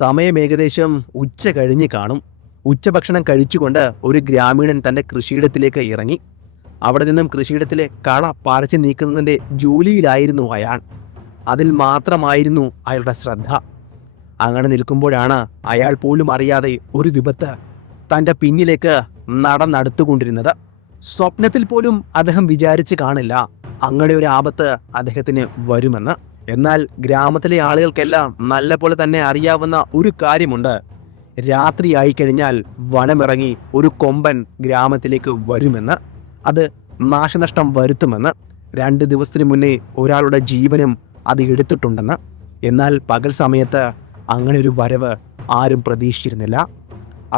സമയം ഏകദേശം ഉച്ച കഴിഞ്ഞ് കാണും. ഉച്ചഭക്ഷണം കഴിച്ചുകൊണ്ട് ഒരു ഗ്രാമീണൻ തൻ്റെ കൃഷിയിടത്തിലേക്ക് ഇറങ്ങി. അവിടെ നിന്നും കൃഷിയിടത്തിലെ കള പറിച്ചു നീക്കുന്നതിൻ്റെ ജോലിയിലായിരുന്നു അയാൾ. അതിൽ മാത്രമായിരുന്നു അയാളുടെ ശ്രദ്ധ. അങ്ങനെ നിൽക്കുമ്പോഴാണ് അയാൾ പോലും അറിയാതെ ഒരു വിപത്ത് തൻ്റെ പിന്നിലേക്ക് നടന്നെടുത്തുകൊണ്ടിരുന്നത്. സ്വപ്നത്തിൽ പോലും അദ്ദേഹം വിചാരിച്ച് കാണില്ല അങ്ങനെ ഒരു ആപത്ത് അദ്ദേഹത്തിന് വരുമെന്ന്. എന്നാൽ ഗ്രാമത്തിലെ ആളുകൾക്കെല്ലാം നല്ലപോലെ തന്നെ അറിയാവുന്ന ഒരു കാര്യമുണ്ട്. രാത്രിയായി കഴിഞ്ഞാൽ വനമിറങ്ങി ഒരു കൊമ്പൻ ഗ്രാമത്തിലേക്ക് വരുമെന്ന്. അത് നാശനഷ്ടം വരുത്തുമെന്ന്. 2 ദിവസത്തിന് മുന്നേ ഒരാളുടെ ജീവനും അത് എടുത്തിട്ടുണ്ടെന്ന്. എന്നാൽ പകൽ സമയത്ത് അങ്ങനെ ഒരു വരവ് ആരും പ്രതീക്ഷിച്ചിരുന്നില്ല.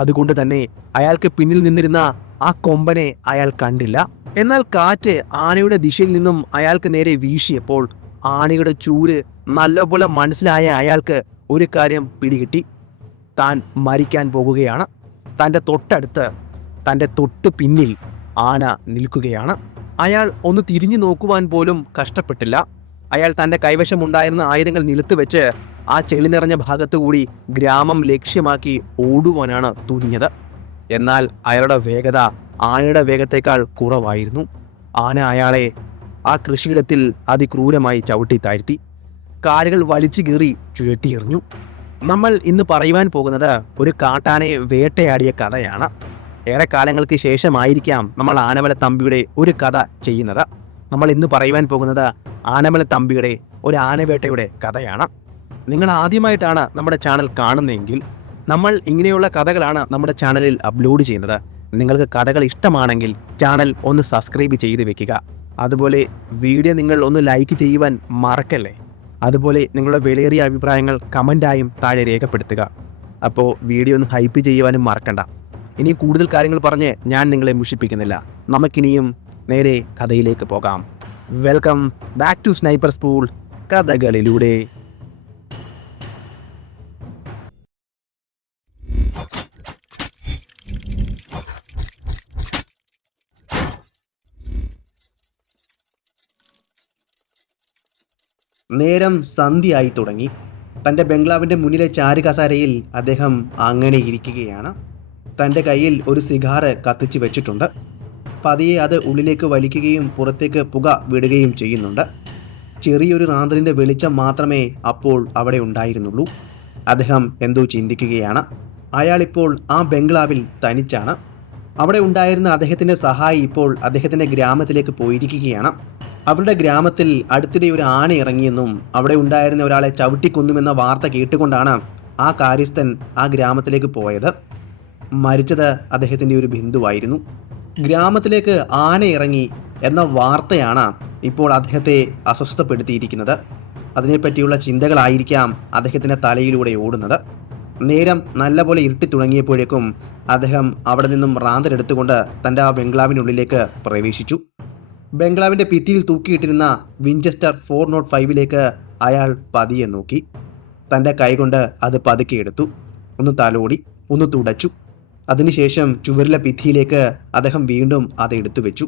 അതുകൊണ്ട് തന്നെ അയാൾക്ക് പിന്നിൽ നിന്നിരുന്ന ആ കൊമ്പനെ അയാൾ കണ്ടില്ല. എന്നാൽ കാറ്റ് ആനയുടെ ദിശയിൽ നിന്നും അയാൾക്ക് നേരെ വീശിയപ്പോൾ ആനയുടെ ചൂര് നല്ലപോലെ മനസ്സിലായ അയാൾക്ക് ഒരു കാര്യം പിടികിട്ടി. താൻ മരിക്കാൻ പോകുകയാണ്. തൻ്റെ തൊട്ടടുത്ത്, തൻ്റെ തൊട്ട് പിന്നിൽ ആന നിൽക്കുകയാണ്. അയാൾ ഒന്ന് തിരിഞ്ഞു നോക്കുവാൻ പോലും കഷ്ടപ്പെട്ടില്ല. അയാൾ തൻ്റെ കൈവശമുണ്ടായിരുന്ന ആയുധങ്ങൾ നിലത്ത് വെച്ച് ആ ചെളി നിറഞ്ഞ ഭാഗത്തുകൂടി ഗ്രാമം ലക്ഷ്യമാക്കി ഓടുവാനാണ് തുനിഞ്ഞത്. എന്നാൽ അയാളുടെ വേഗത ആനയുടെ വേഗത്തേക്കാൾ കുറവായിരുന്നു. ആന അയാളെ ആ കൃഷിയിടത്തിൽ അതിക്രൂരമായി ചവിട്ടി താഴ്ത്തി. കാലുകൾ വലിച്ചു കീറി ചുഴറ്റിയെറിഞ്ഞു. നമ്മൾ ഇന്ന് പറയുവാൻ പോകുന്നത് ഒരു കാട്ടാനയെ വേട്ടയാടിയ കഥയാണ്. ഏറെ കാലങ്ങൾക്ക് ശേഷമായിരിക്കാം നമ്മൾ ആനമല തമ്പിയുടെ ഒരു കഥ ചെയ്യുന്നത്. നമ്മൾ ഇന്ന് പറയുവാൻ പോകുന്നത് ആനമല തമ്പിയുടെ ഒരു ആനവേട്ടയുടെ കഥയാണ്. നിങ്ങൾ ആദ്യമായിട്ടാണ് നമ്മുടെ ചാനൽ കാണുന്നതെങ്കിൽ നമ്മൾ ഇങ്ങനെയുള്ള കഥകളാണ് നമ്മുടെ ചാനലിൽ അപ്ലോഡ് ചെയ്യുന്നത്. നിങ്ങൾക്ക് കഥകൾ ഇഷ്ടമാണെങ്കിൽ ചാനൽ ഒന്ന് സബ്സ്ക്രൈബ് ചെയ്ത് വെക്കുക. അതുപോലെ വീഡിയോ നിങ്ങൾ ഒന്ന് ലൈക്ക് ചെയ്യുവാൻ മറക്കല്ലേ. അതുപോലെ നിങ്ങളുടെ വിലയേറിയ അഭിപ്രായങ്ങൾ കമൻറ്റായും താഴെ രേഖപ്പെടുത്തുക. അപ്പോൾ വീഡിയോ ഒന്ന് ഹൈപ്പ് ചെയ്യുവാനും മറക്കണ്ട. ഇനി കൂടുതൽ കാര്യങ്ങൾ പറഞ്ഞ് ഞാൻ നിങ്ങളെ മുഷിപ്പിക്കുന്നില്ല. നമുക്കിനിയും നേരെ കഥയിലേക്ക് പോകാം. Welcome back to sniper school കഥകളിലൂടെ. നേരം സന്ധ്യയായി തുടങ്ങി. തൻ്റെ ബംഗ്ലാവിൻ്റെ മുന്നിലെ ചാരുകസാരയിൽ അദ്ദേഹം അങ്ങനെ ഇരിക്കുകയാണ്. തൻ്റെ കയ്യിൽ ഒരു സിഗാറ് കത്തിച്ച് വെച്ചിട്ടുണ്ട്. പതിയെ അത് ഉള്ളിലേക്ക് വലിക്കുകയും പുറത്തേക്ക് പുക വിടുകയും ചെയ്യുന്നുണ്ട്. ചെറിയൊരു റാന്തലിൻ്റെ വെളിച്ചം മാത്രമേ അപ്പോൾ അവിടെ ഉണ്ടായിരുന്നുള്ളൂ. അദ്ദേഹം എന്തോ ചിന്തിക്കുകയാണ്. അയാളിപ്പോൾ ആ ബംഗ്ലാവിൽ തനിച്ചാണ്. അവിടെ ഉണ്ടായിരുന്ന അദ്ദേഹത്തിൻ്റെ സഹായി ഇപ്പോൾ അദ്ദേഹത്തിൻ്റെ ഗ്രാമത്തിലേക്ക് പോയിരിക്കുകയാണ്. അവരുടെ ഗ്രാമത്തിൽ അടുത്തിടെ ഒരു ആന ഇറങ്ങിയെന്നും അവിടെ ഉണ്ടായിരുന്ന ഒരാളെ ചവിട്ടിക്കൊന്നുമെന്ന വാർത്ത കേട്ടുകൊണ്ടാണ് ആ കാര്യസ്ഥൻ ആ ഗ്രാമത്തിലേക്ക് പോയത്. മരിച്ചത് അദ്ദേഹത്തിൻ്റെ ഒരു ബന്ധുവായിരുന്നു. ഗ്രാമത്തിലേക്ക് ആന ഇറങ്ങി എന്ന വാർത്തയാണ് ഇപ്പോൾ അദ്ദേഹത്തെ അസ്വസ്ഥപ്പെടുത്തിയിരിക്കുന്നത്. അതിനെപ്പറ്റിയുള്ള ചിന്തകളായിരിക്കാം അദ്ദേഹത്തിൻ്റെ തലയിലൂടെ ഓടുന്നത്. നേരം നല്ലപോലെ ഇരുട്ടി തുടങ്ങിയപ്പോഴേക്കും അദ്ദേഹം അവിടെ നിന്നും റാന്തലെടുത്തുകൊണ്ട് തൻ്റെ ആ ബംഗ്ലാവിനുള്ളിലേക്ക് പ്രവേശിച്ചു. ബംഗ്ലാവിൻ്റെ ഭിത്തിയിൽ തൂക്കിയിട്ടിരുന്ന വിഞ്ചസ്റ്റർ 405 അയാൾ പതിയെ നോക്കി. തൻ്റെ കൈകൊണ്ട് അത് പതുക്കെ എടുത്തു. ഒന്ന് തലോടി, ഒന്ന് തുടച്ചു. അതിനുശേഷം ചുവരിലെ ഭിത്തിയിലേക്ക് അദ്ദേഹം വീണ്ടും അത് എടുത്തു വെച്ചു.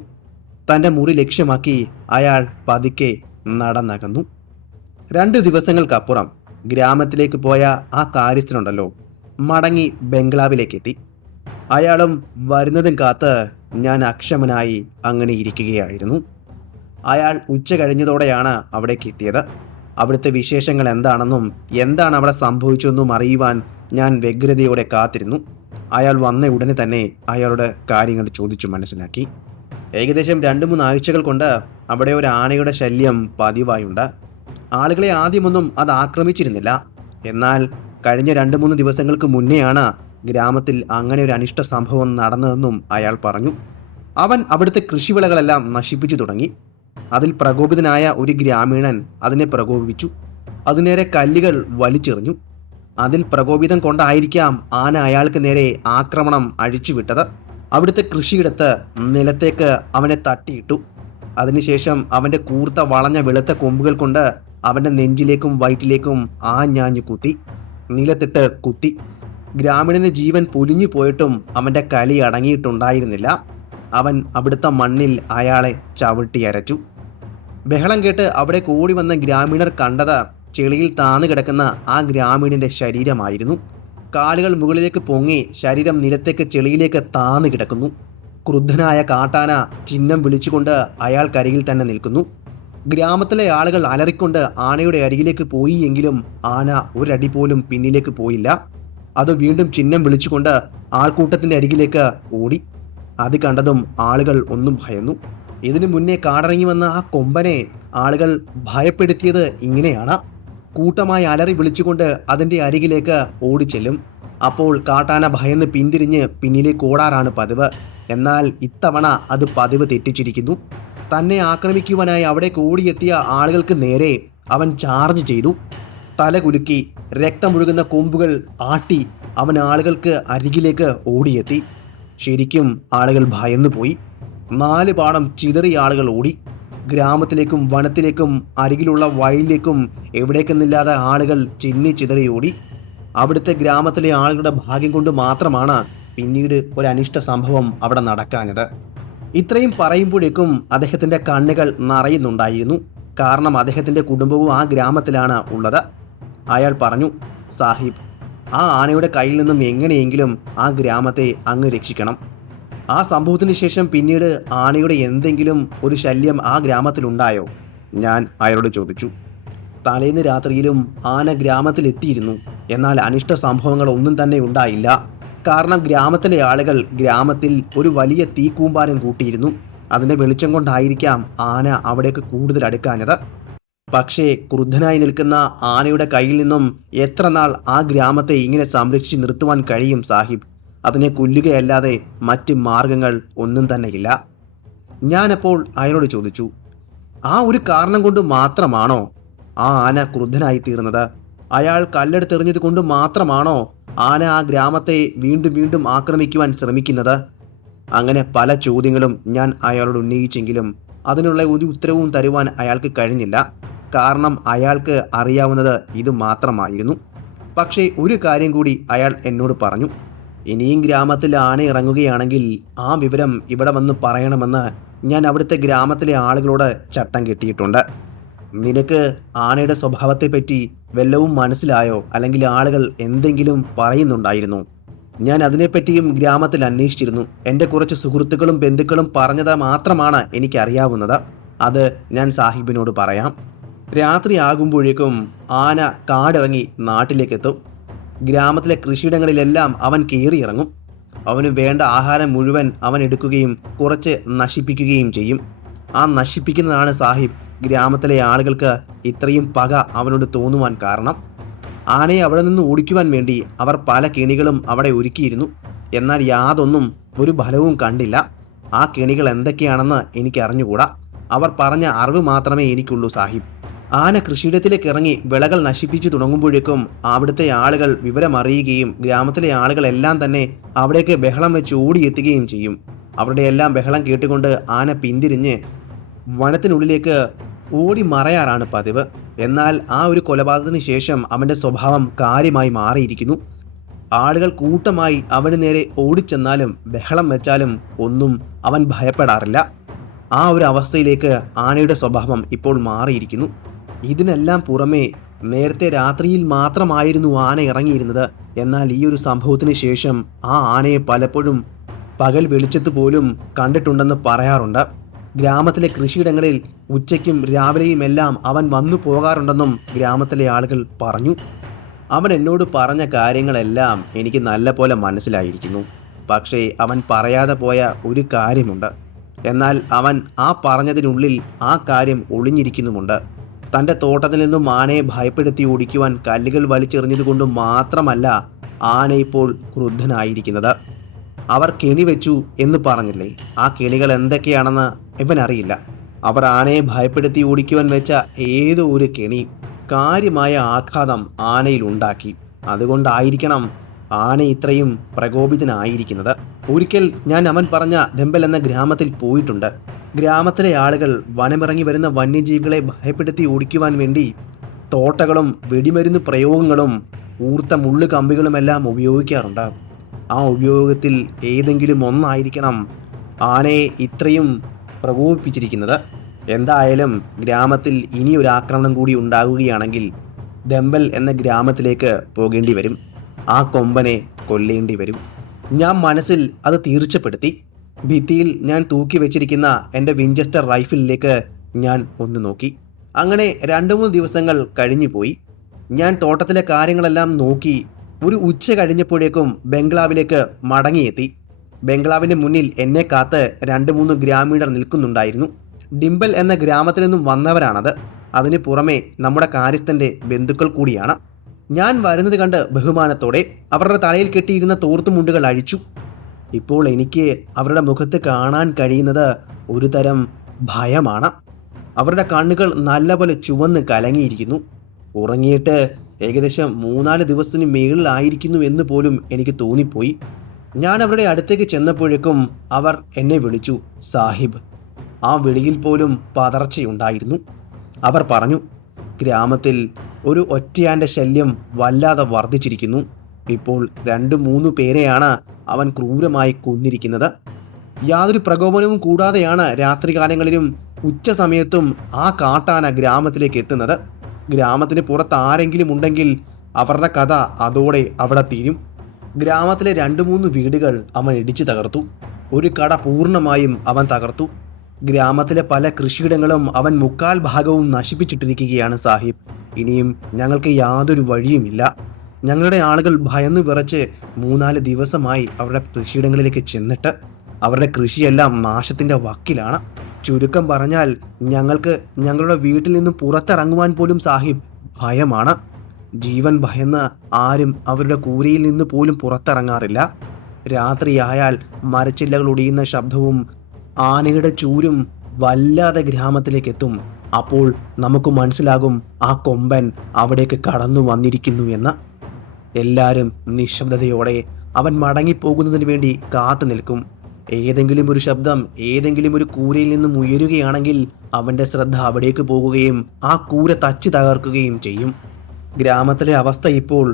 തൻ്റെ മുറി ലക്ഷ്യമാക്കി അയാൾ പതുക്കെ നടന്നകന്നു. 2 ദിവസങ്ങൾക്കപ്പുറം ഗ്രാമത്തിലേക്ക് പോയ ആ കാര്യസ്ഥനുണ്ടല്ലോ, മടങ്ങി ബംഗ്ലാവിലേക്കെത്തി. അയാളും വരുന്നതും കാത്ത് ഞാൻ അക്ഷമനായി അങ്ങനെ ഇരിക്കുകയായിരുന്നു. അയാൾ ഉച്ച കഴിഞ്ഞതോടെയാണ് അവിടേക്ക് എത്തിയത്. അവിടുത്തെ വിശേഷങ്ങൾ എന്താണെന്നും എന്താണ് അവിടെ സംഭവിച്ചതെന്നും അറിയുവാൻ ഞാൻ വ്യഗ്രതയോടെ കാത്തിരുന്നു. അയാൾ വന്ന ഉടനെ തന്നെ അയാളുടെ കാര്യങ്ങൾ ചോദിച്ചു മനസ്സിലാക്കി. ഏകദേശം 2-3 ആഴ്ചകൾ കൊണ്ട് അവിടെ ഒരു ആനയുടെ ശല്യം പതിവായുണ്ട്. ആളുകളെ ആദ്യമൊന്നും അത് ആക്രമിച്ചിരുന്നില്ല. എന്നാൽ കഴിഞ്ഞ 2-3 ദിവസങ്ങൾക്ക് മുന്നെയാണ് ഗ്രാമത്തിൽ അങ്ങനെ ഒരു അനിഷ്ട സംഭവം നടന്നതെന്നും അയാൾ പറഞ്ഞു. അവൻ അവിടുത്തെ കൃഷിവിളകളെല്ലാം നശിപ്പിച്ചു തുടങ്ങി. അതിൽ പ്രകോപിതനായ ഒരു ഗ്രാമീണൻ അതിനെ പ്രകോപിപ്പിച്ചു. അതിനേരെ കല്ലുകൾ വലിച്ചെറിഞ്ഞു. അതിൽ പ്രകോപിതം കൊണ്ടായിരിക്കാം ആന അയാൾക്ക് നേരെ ആക്രമണം അഴിച്ചുവിട്ടത്. അവിടുത്തെ കൃഷിയിടത്ത് നിലത്തേക്ക് അവനെ തട്ടിയിട്ടു. അതിനുശേഷം അവൻ്റെ കൂർത്ത വളഞ്ഞ വെളുത്ത കൊമ്പുകൾ കൊണ്ട് അവൻ്റെ നെഞ്ചിലേക്കും വയറ്റിലേക്കും ആഞ്ഞാഞ്ഞു കുത്തി. നിലത്തിട്ട് കുത്തി. ഗ്രാമീണൻ്റെ ജീവൻ പൊലിഞ്ഞു പോയിട്ടും അവൻ്റെ കലി അടങ്ങിയിട്ടുണ്ടായിരുന്നില്ല. അവൻ അവിടുത്തെ മണ്ണിൽ അയാളെ ചവിട്ടി അരച്ചു. ബഹളം കേട്ട് അവിടെ കൂടി വന്ന ഗ്രാമീണർ കണ്ടത് ചെളിയിൽ താന്നു കിടക്കുന്ന ആ ഗ്രാമീണൻ്റെ ശരീരമായിരുന്നു. കാലുകൾ മുകളിലേക്ക് പൊങ്ങി ശരീരം നിലത്തേക്ക് ചെളിയിലേക്ക് താന്നു കിടക്കുന്നു. ക്രുദ്ധനായ കാട്ടാന ചിഹ്നം വിളിച്ചുകൊണ്ട് അയാൾക്കരികിൽ തന്നെ നിൽക്കുന്നു. ഗ്രാമത്തിലെ ആളുകൾ അലറിക്കൊണ്ട് ആനയുടെ അരികിലേക്ക് പോയി എങ്കിലും ആന ഒരടി പോലും പിന്നിലേക്ക് പോയില്ല. അത് വീണ്ടും ചിഹ്നം വിളിച്ചുകൊണ്ട് ആൾക്കൂട്ടത്തിൻ്റെ അരികിലേക്ക് ഓടി. അത് കണ്ടതും ആളുകൾ ഒന്നും ഭയന്നു. ഇതിനു മുന്നേ കാടിറങ്ങി വന്ന ആ കൊമ്പനെ ആളുകൾ ഭയപ്പെടുത്തിയത് ഇങ്ങനെയാണ്. കൂട്ടമായി അലറി വിളിച്ചുകൊണ്ട് അതിൻ്റെ അരികിലേക്ക് ഓടിച്ചെല്ലും. അപ്പോൾ കാട്ടാന ഭയന്ന് പിന്തിരിഞ്ഞ് പിന്നിലേക്ക് ഓടാറാണ് പതിവ്. എന്നാൽ ഇത്തവണ അത് പതിവ് തെറ്റിച്ചിരിക്കുന്നു. തന്നെ ആക്രമിക്കുവാനായി അവിടേക്ക് ഓടിയെത്തിയ ആളുകൾക്ക് നേരെ അവൻ ചാർജ് ചെയ്തു. തല കുലുക്കി രക്തമൊഴുകുന്ന കൊമ്പുകൾ ആട്ടി അവൻ ആളുകൾക്ക് അരികിലേക്ക് ഓടിയെത്തി. ശരിക്കും ആളുകൾ ഭയന്നുപോയി. 4 പാടം ചിതറി ആളുകൾ ഓടി. ഗ്രാമത്തിലേക്കും വനത്തിലേക്കും അരികിലുള്ള വയലിലേക്കും എവിടേക്കെന്നില്ലാതെ ആളുകൾ ചിന്നി ചിതറി ഓടി. അവിടുത്തെ ഗ്രാമത്തിലെ ആളുകളുടെ ഭാഗ്യം കൊണ്ട് മാത്രമാണ് പിന്നീട് ഒരു അനിഷ്ട സംഭവം അവിടെ നടക്കാഞ്ഞത്. ഇത്രയും പറയുമ്പോഴേക്കും അദ്ദേഹത്തിൻ്റെ കണ്ണുകൾ നിറയുന്നുണ്ടായിരുന്നു. കാരണം അദ്ദേഹത്തിൻ്റെ കുടുംബവും ആ ഗ്രാമത്തിലാണ് ഉള്ളത്. അയാൾ പറഞ്ഞു, സാഹിബ്, ആ ആനയുടെ കയ്യിൽ നിന്നും എങ്ങനെയെങ്കിലും ആ ഗ്രാമത്തെ അങ്ങ് രക്ഷിക്കണം. ആ സംഭവത്തിന് ശേഷം പിന്നീട് ആനയുടെ എന്തെങ്കിലും ഒരു ശല്യം ആ ഗ്രാമത്തിലുണ്ടായോ? ഞാൻ അയാളോട് ചോദിച്ചു. തലേന്ന് രാത്രിയിലും ആന ഗ്രാമത്തിലെത്തിയിരുന്നു. എന്നാൽ അനിഷ്ട സംഭവങ്ങൾ ഒന്നും തന്നെ ഉണ്ടായില്ല. കാരണം ഗ്രാമത്തിലെ ആളുകൾ ഗ്രാമത്തിൽ ഒരു വലിയ തീക്കൂമ്പാരം കൂട്ടിയിരുന്നു. അതിൻ്റെ വെളിച്ചം കൊണ്ടായിരിക്കാം ആന അവിടേക്ക് കൂടുതൽ അടുക്കാഞ്ഞത്. പക്ഷേ ക്രുദ്ധനായി നിൽക്കുന്ന ആനയുടെ കയ്യിൽ നിന്നും എത്ര നാൾ ആ ഗ്രാമത്തെ ഇങ്ങനെ സംരക്ഷിച്ച് നിർത്തുവാൻ കഴിയും സാഹിബ്? അതിനെ കൊല്ലുകയല്ലാതെ മറ്റ് മാർഗങ്ങൾ ഒന്നും തന്നെയില്ല. ഞാനപ്പോൾ അയാളോട് ചോദിച്ചു, ആ ഒരു കാരണം കൊണ്ട് മാത്രമാണോ ആ ആന ക്രുദ്ധനായി തീർന്നത്? അയാൾ കല്ലെടുത്തെറിഞ്ഞത് കൊണ്ട് മാത്രമാണോ ആന ആ ഗ്രാമത്തെ വീണ്ടും വീണ്ടും ആക്രമിക്കുവാൻ ശ്രമിക്കുന്നത്? അങ്ങനെ പല ചോദ്യങ്ങളും ഞാൻ അയാളോട് ഉന്നയിച്ചെങ്കിലും അതിനുള്ള ഒരു ഉത്തരവും തരുവാൻ അയാൾക്ക് കഴിഞ്ഞില്ല. കാരണം അയാൾക്ക് അറിയാവുന്നത് ഇത് മാത്രമായിരുന്നു. പക്ഷേ ഒരു കാര്യം കൂടി അയാൾ എന്നോട് പറഞ്ഞു. ഇനിയും ഗ്രാമത്തിൽ ആന ഇറങ്ങുകയാണെങ്കിൽ ആ വിവരം ഇവിടെ വന്ന് പറയണമെന്ന് ഞാൻ അവിടുത്തെ ഗ്രാമത്തിലെ ആളുകളോട് ചട്ടം കെട്ടിയിട്ടുണ്ട്. നിനക്ക് ആനയുടെ സ്വഭാവത്തെപ്പറ്റി വല്ലവും മനസ്സിലായോ? അല്ലെങ്കിൽ ആളുകൾ എന്തെങ്കിലും പറയുന്നുണ്ടായിരുന്നു? ഞാൻ അതിനെപ്പറ്റിയും ഗ്രാമത്തിൽ അന്വേഷിച്ചിരുന്നു. എൻ്റെ കുറച്ച് സുഹൃത്തുക്കളും ബന്ധുക്കളും പറഞ്ഞത് മാത്രമാണ് എനിക്കറിയാവുന്നത്. അത് ഞാൻ സാഹിബിനോട് പറയാം. രാത്രി ആകുമ്പോഴേക്കും ആന കാടിറങ്ങി നാട്ടിലേക്കെത്തും. ഗ്രാമത്തിലെ കൃഷിയിടങ്ങളിലെല്ലാം അവൻ കയറിയിറങ്ങും. അവന് വേണ്ട ആഹാരം മുഴുവൻ അവൻ എടുക്കുകയും കുറച്ച് നശിപ്പിക്കുകയും ചെയ്യും. ആ നശിപ്പിക്കുന്നതാണ് സാഹിബ് ഗ്രാമത്തിലെ ആളുകൾക്ക് ഇത്രയും പക അവനോട് തോന്നുവാൻ കാരണം. ആനയെ അവിടെ നിന്ന് ഓടിക്കുവാൻ വേണ്ടി അവർ പല കെണികളും അവിടെ ഒരുക്കിയിരുന്നു. എന്നാൽ യാതൊന്നും ഒരു ഫലവും കണ്ടില്ല. ആ കെണികൾ എന്തൊക്കെയാണെന്ന് എനിക്ക് അറിഞ്ഞുകൂടാ. അവർ പറഞ്ഞ അറിവ് മാത്രമേ എനിക്കുള്ളൂ സാഹിബ്. ആന കൃഷിയിടത്തിലേക്ക് ഇറങ്ങി വിളകൾ നശിപ്പിച്ചു തുടങ്ങുമ്പോഴേക്കും അവിടുത്തെ ആളുകൾ വിവരമറിയുകയും ഗ്രാമത്തിലെ ആളുകളെല്ലാം തന്നെ അവിടേക്ക് ബഹളം വെച്ച് ഓടിയെത്തുകയും ചെയ്യും. അവരുടെ എല്ലാം ബഹളം കേട്ടുകൊണ്ട് ആന പിന്തിരിഞ്ഞ് വനത്തിനുള്ളിലേക്ക് ഓടി മറയാറാണ് പതിവ്. എന്നാൽ ആ ഒരു കൊലപാതകത്തിന് ശേഷം അവൻ്റെ സ്വഭാവം കാര്യമായി മാറിയിരിക്കുന്നു. ആളുകൾ കൂട്ടമായി അവന് നേരെ ഓടിച്ചെന്നാലും ബഹളം വെച്ചാലും ഒന്നും അവൻ ഭയപ്പെടാറില്ല. ആ ഒരു അവസ്ഥയിലേക്ക് ആനയുടെ സ്വഭാവം ഇപ്പോൾ മാറിയിരിക്കുന്നു. ഇതിനെല്ലാം പുറമെ നേരത്തെ രാത്രിയിൽ മാത്രമായിരുന്നു ആന ഇറങ്ങിയിരുന്നത്. എന്നാൽ ഈ ഒരു സംഭവത്തിന് ശേഷം ആ ആനയെ പലപ്പോഴും പകൽ വെളിച്ചത്ത് പോലും കണ്ടിട്ടുണ്ടെന്ന് പറയാറുണ്ട്. ഗ്രാമത്തിലെ കൃഷിയിടങ്ങളിൽ ഉച്ചയ്ക്കും രാവിലെയും എല്ലാം അവൻ വന്നു പോകാറുണ്ടെന്നും ഗ്രാമത്തിലെ ആളുകൾ പറഞ്ഞു. അവൻ എന്നോട് പറഞ്ഞ കാര്യങ്ങളെല്ലാം എനിക്ക് നല്ല പോലെ മനസ്സിലായിരിക്കുന്നു. പക്ഷേ അവൻ പറയാതെ പോയ ഒരു കാര്യമുണ്ട്. എന്നാൽ അവൻ ആ പറഞ്ഞതിനുള്ളിൽ ആ കാര്യം ഒളിഞ്ഞിരിക്കുന്നുമുണ്ട്. തൻ്റെ തോട്ടത്തിൽ നിന്നും ആനയെ ഭയപ്പെടുത്തി ഓടിക്കുവാൻ കല്ലുകൾ വലിച്ചെറിഞ്ഞതുകൊണ്ട് മാത്രമല്ല ആന ഇപ്പോൾ ക്രുദ്ധനായിരിക്കുന്നത്. അവർ കെണി വെച്ചു എന്ന് പറഞ്ഞില്ലേ, ആ കെണികൾ എന്തൊക്കെയാണെന്ന് ഇവനറിയില്ല. അവർ ആനയെ ഭയപ്പെടുത്തി ഓടിക്കുവാൻ വെച്ച ഏതോ ഒരു കെണി കാര്യമായ ആഘാതം ആനയിൽ ഉണ്ടാക്കി. അതുകൊണ്ടായിരിക്കണം ആന ഇത്രയും പ്രകോപിതനായിരിക്കുന്നത്. ഒരിക്കൽ ഞാൻ അവൻ പറഞ്ഞ ദെമ്പൽ എന്ന ഗ്രാമത്തിൽ പോയിട്ടുണ്ട്. ഗ്രാമത്തിലെ ആളുകൾ വനമിറങ്ങി വരുന്ന വന്യജീവികളെ ഭയപ്പെടുത്തി ഓടിക്കുവാൻ വേണ്ടി തോട്ടകളും വെടിമരുന്ന് പ്രയോഗങ്ങളും ഊർത്ത മുള്ളു കമ്പികളുമെല്ലാം ഉപയോഗിക്കാറുണ്ട്. ആ ഉപയോഗത്തിൽ ഏതെങ്കിലും ഒന്നായിരിക്കണം ആനയെ ഇത്രയും പ്രകോപിപ്പിച്ചിരിക്കുന്നത്. എന്തായാലും ഗ്രാമത്തിൽ ഇനിയൊരു ആക്രമണം കൂടി ഉണ്ടാകുകയാണെങ്കിൽ ദമ്പൽ എന്ന ഗ്രാമത്തിലേക്ക് പോകേണ്ടി വരും. ആ കൊമ്പനെ കൊല്ലേണ്ടി വരും. ഞാൻ മനസ്സിൽ അത് തീർച്ചപ്പെടുത്തി. ഭിത്തിയിൽ ഞാൻ തൂക്കി വെച്ചിരിക്കുന്ന എൻ്റെ വിഞ്ചസ്റ്റർ റൈഫിളിലേക്ക് ഞാൻ ഒന്ന് നോക്കി. അങ്ങനെ 2-3 ദിവസങ്ങൾ കഴിഞ്ഞുപോയി. ഞാൻ തോട്ടത്തിലെ കാര്യങ്ങളെല്ലാം നോക്കി ഒരു ഉച്ച കഴിഞ്ഞപ്പോഴേക്കും ബംഗ്ലാവിലേക്ക് മടങ്ങിയെത്തി. ബംഗ്ലാവിൻ്റെ മുന്നിൽ എന്നെ കാത്ത് 2-3 ഗ്രാമീണർ നിൽക്കുന്നുണ്ടായിരുന്നു. ഡിംബൽ എന്ന ഗ്രാമത്തിൽ നിന്നും വന്നവരാണത്. അതിന് പുറമെ നമ്മുടെ കാര്യസ്ഥൻ്റെ ബന്ധുക്കൾ കൂടിയാണ്. ഞാൻ വരുന്നത് കണ്ട് ബഹുമാനത്തോടെ അവരുടെ തലയിൽ കെട്ടിയിരുന്ന തോർത്തുമുണ്ടുകൾ അഴിച്ചു. ഇപ്പോൾ എനിക്ക് അവരുടെ മുഖത്ത് കാണാൻ കഴിയുന്നത് ഒരു തരം ഭയമാണ്. അവരുടെ കണ്ണുകൾ നല്ലപോലെ ചുവന്ന് കലങ്ങിയിരിക്കുന്നു. ഉറങ്ങിയിട്ട് ഏകദേശം 3-4 ദിവസത്തിന് മേളിലായിരിക്കുന്നു എന്ന് പോലും എനിക്ക് തോന്നിപ്പോയി. ഞാൻ അവരുടെ അടുത്തേക്ക് ചെന്നപ്പോഴേക്കും അവർ എന്നെ വിളിച്ചു സാഹിബ്. ആ വിളിയിൽ പോലും പതർച്ചയുണ്ടായിരുന്നു. അവർ പറഞ്ഞു, ഗ്രാമത്തിൽ ഒരു ഒറ്റയാൻ്റെ ശല്യം വല്ലാതെ വർദ്ധിച്ചിരിക്കുന്നു. ഇപ്പോൾ 2-3 പേരെയാണ് അവൻ ക്രൂരമായി കൊന്നിരിക്കുന്നത്. യാതൊരു പ്രകോപനവും കൂടാതെയാണ് രാത്രികാലങ്ങളിലും ഉച്ച സമയത്തും ആ കാട്ടാന ഗ്രാമത്തിലേക്ക് എത്തുന്നത്. ഗ്രാമത്തിന് പുറത്ത് ആരെങ്കിലും ഉണ്ടെങ്കിൽ അവരുടെ കഥ അതോടെ അവിടെ തീരും. ഗ്രാമത്തിലെ 2-3 വീടുകൾ അവൻ ഇടിച്ചു തകർത്തു. ഒരു കട പൂർണ്ണമായും അവൻ തകർത്തു. ഗ്രാമത്തിലെ പല കൃഷിയിടങ്ങളും അവൻ 3/4 ഭാഗവും നശിപ്പിച്ചിട്ടിരിക്കുകയാണ് സാഹിബ്. ഇനിയും ഞങ്ങൾക്ക് യാതൊരു വഴിയുമില്ല. ഞങ്ങളുടെ ആളുകൾ ഭയന്നു വിറച്ച് 3-4 ദിവസമായി അവരുടെ കൃഷിയിടങ്ങളിലേക്ക് ചെന്നിട്ട് അവരുടെ കൃഷിയെല്ലാം നാശത്തിൻ്റെ വക്കിലാണ്. ചുരുക്കം പറഞ്ഞാൽ ഞങ്ങൾക്ക് ഞങ്ങളുടെ വീട്ടിൽ നിന്നും പുറത്തിറങ്ങുവാൻ പോലും സാഹിബ് ഭയമാണ്. ജീവൻ ഭയന്ന് ആരും അവരുടെ കൂരയിൽ നിന്ന് പോലും പുറത്തിറങ്ങാറില്ല. രാത്രിയായാൽ മരച്ചില്ലകൾ ഒടിയുന്ന ശബ്ദവും ആനയുടെ ചൂരും വല്ലാതെ ഗ്രാമത്തിലേക്ക് എത്തും. അപ്പോൾ നമുക്ക് മനസ്സിലാകും ആ കൊമ്പൻ അവിടേക്ക് കടന്നു വന്നിരിക്കുന്നു എന്ന്. എല്ലാവരും നിശബ്ദതയോടെ അവൻ മടങ്ങിപ്പോകുന്നതിന് വേണ്ടി കാത്തു നിൽക്കും. ഏതെങ്കിലും ഒരു ശബ്ദം ഏതെങ്കിലും ഒരു കൂരയിൽ നിന്നും ഉയരുകയാണെങ്കിൽ അവൻ്റെ ശ്രദ്ധ അവിടേക്ക് പോകുകയും ആ കൂര തച്ച് തകർക്കുകയും ചെയ്യും. ഗ്രാമത്തിലെ അവസ്ഥ ഇപ്പോൾ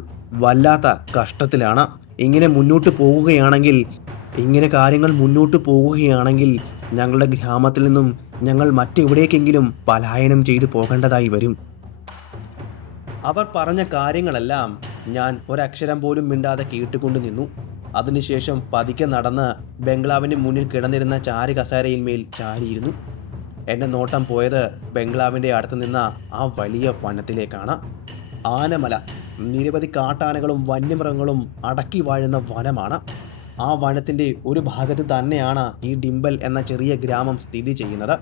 വല്ലാത്ത കഷ്ടത്തിലാണ്. ഇങ്ങനെ കാര്യങ്ങൾ മുന്നോട്ട് പോവുകയാണെങ്കിൽ ഞങ്ങളുടെ ഗ്രാമത്തിൽ നിന്നും ഞങ്ങൾ മറ്റെവിടേക്കെങ്കിലും പലായനം ചെയ്തു പോകേണ്ടതായി വരും. അവർ പറഞ്ഞ കാര്യങ്ങളെല്ലാം ഞാൻ ഒരക്ഷരം പോലും മിണ്ടാതെ കേട്ടുകൊണ്ട് നിന്നു. അതിനുശേഷം പതുക്കെ നടന്ന് ബംഗ്ലാവിൻ്റെ മുന്നിൽ കിടന്നിരുന്ന ചാരു കസേരയിന്മേൽ ചാരിയിരുന്നു. എൻ്റെ നോട്ടം പോയത് ബംഗ്ലാവിൻ്റെ അടുത്ത് നിന്ന ആ വലിയ വനത്തിലേക്കാണ്. ആനമല, നിരവധി കാട്ടാനകളും വന്യമൃഗങ്ങളും അടക്കി വാഴുന്ന വനമാണ്. ആ വനത്തിൻ്റെ ഒരു ഭാഗത്ത് തന്നെയാണ് ഈ ഡിംബൽ എന്ന ചെറിയ ഗ്രാമം സ്ഥിതി ചെയ്യുന്നത്.